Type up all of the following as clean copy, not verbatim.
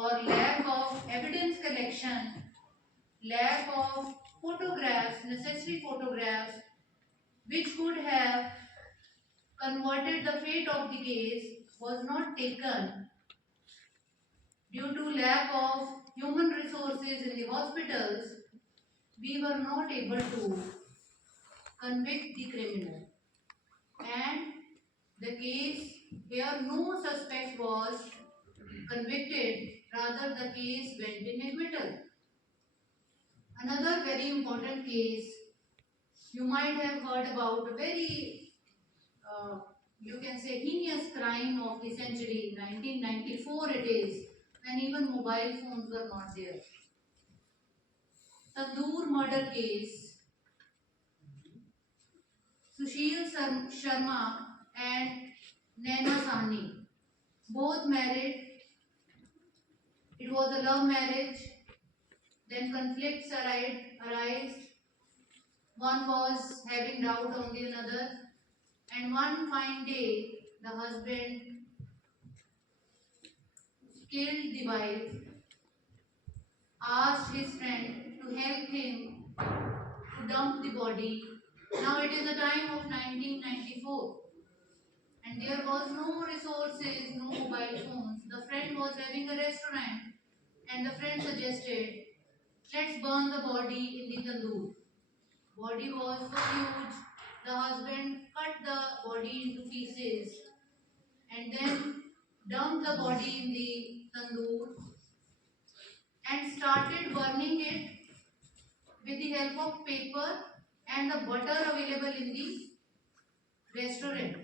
or lack of evidence collection, lack of photographs, necessary photographs, which could have converted the fate of the case was not taken due to lack of human resources in the hospitals. We were not able to convict the criminal, and the case where no suspect was convicted, rather the case went in acquittal. Another very important case you might have heard about, a very you can say heinous crime of the century, 1994 it is, when even mobile phones were not there. Tandoor murder case, Sharma and Naina Sahni, both married. It was a love marriage. Then conflicts arise. One was having doubt on the another, and one fine day, the husband killed the wife, asked his friend to help him to dump the body. Now it is the time of 1994, and there was no resources, no mobile phones. The friend was having a restaurant, and the friend suggested, let's burn the body in the tandoor. Body was so huge, the husband cut the body into pieces and then dumped the body in the tandoor and started burning it with the help of paper and the butter available in the restaurant.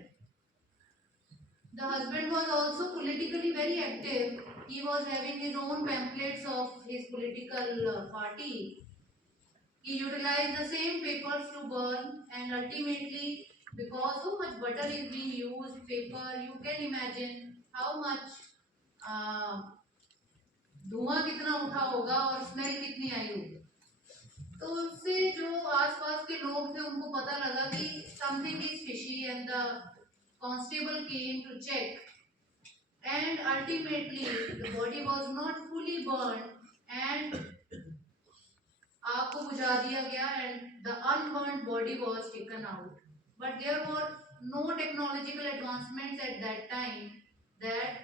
The husband was also politically very active. He was having his own pamphlets of his political party. He utilized the same papers to burn, and ultimately, because so much butter is being used, paper, you can imagine how much धुआं कितना उठा होगा और smell कितनी आई होगी. तो उससे जो आसपास के लोग थे उनको पता लगा कि something is fishy, and the constable came to check, and ultimately the body was not fully burned and आग को बुझा दिया गया, and the unburned body was taken out. But there were no technological advancements at that time that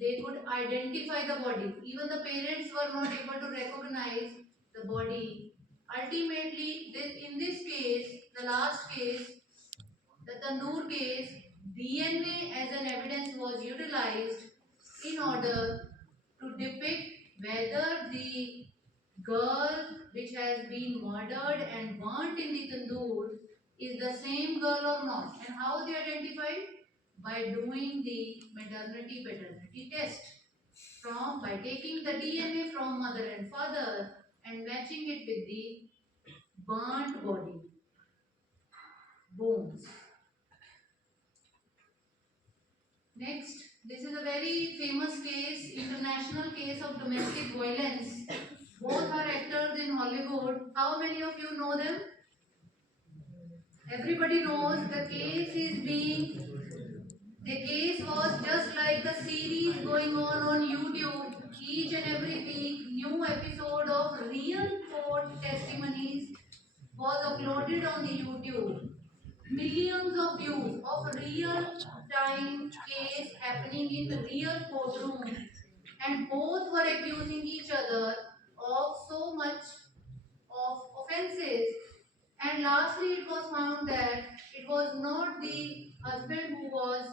they could identify the body. Even the parents were not able to recognize the body. Ultimately, in this case, the last case, the Tandoor case, DNA as an evidence was utilized in order to depict whether the girl which has been murdered and burnt in the tandoor is the same girl or not. And how they identified? By doing the maternity paternity test, by taking the DNA from mother and father and matching it with the burnt body bones. Next, this is a very famous case, international case of domestic violence. Both are actors in Hollywood. How many of you know them? Everybody knows the case was just like the series going on YouTube. Each and every week, new episode of real court testimonies was uploaded on the YouTube. Millions of views of real time case happening in real courtroom, and both were accusing each other of so much of offenses, and lastly it was found that it was not the husband who was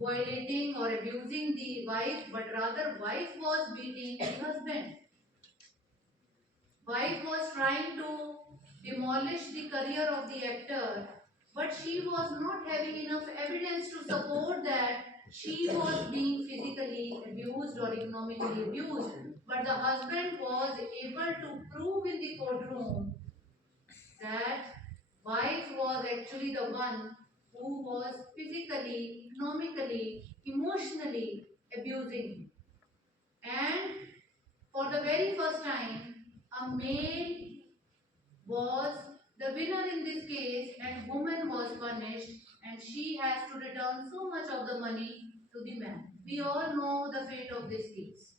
violating or abusing the wife, but rather wife was beating the husband. Wife was trying to demolish the career of the actor, but she was not having enough evidence to support that she was being physically abused or economically abused. But the husband was able to prove in the courtroom that wife was actually the one who was physically, economically, emotionally abusing him. And for the very first time, a male was the winner in this case, and woman was punished, and she has to return so much of the money to the man. We all know the fate of this case.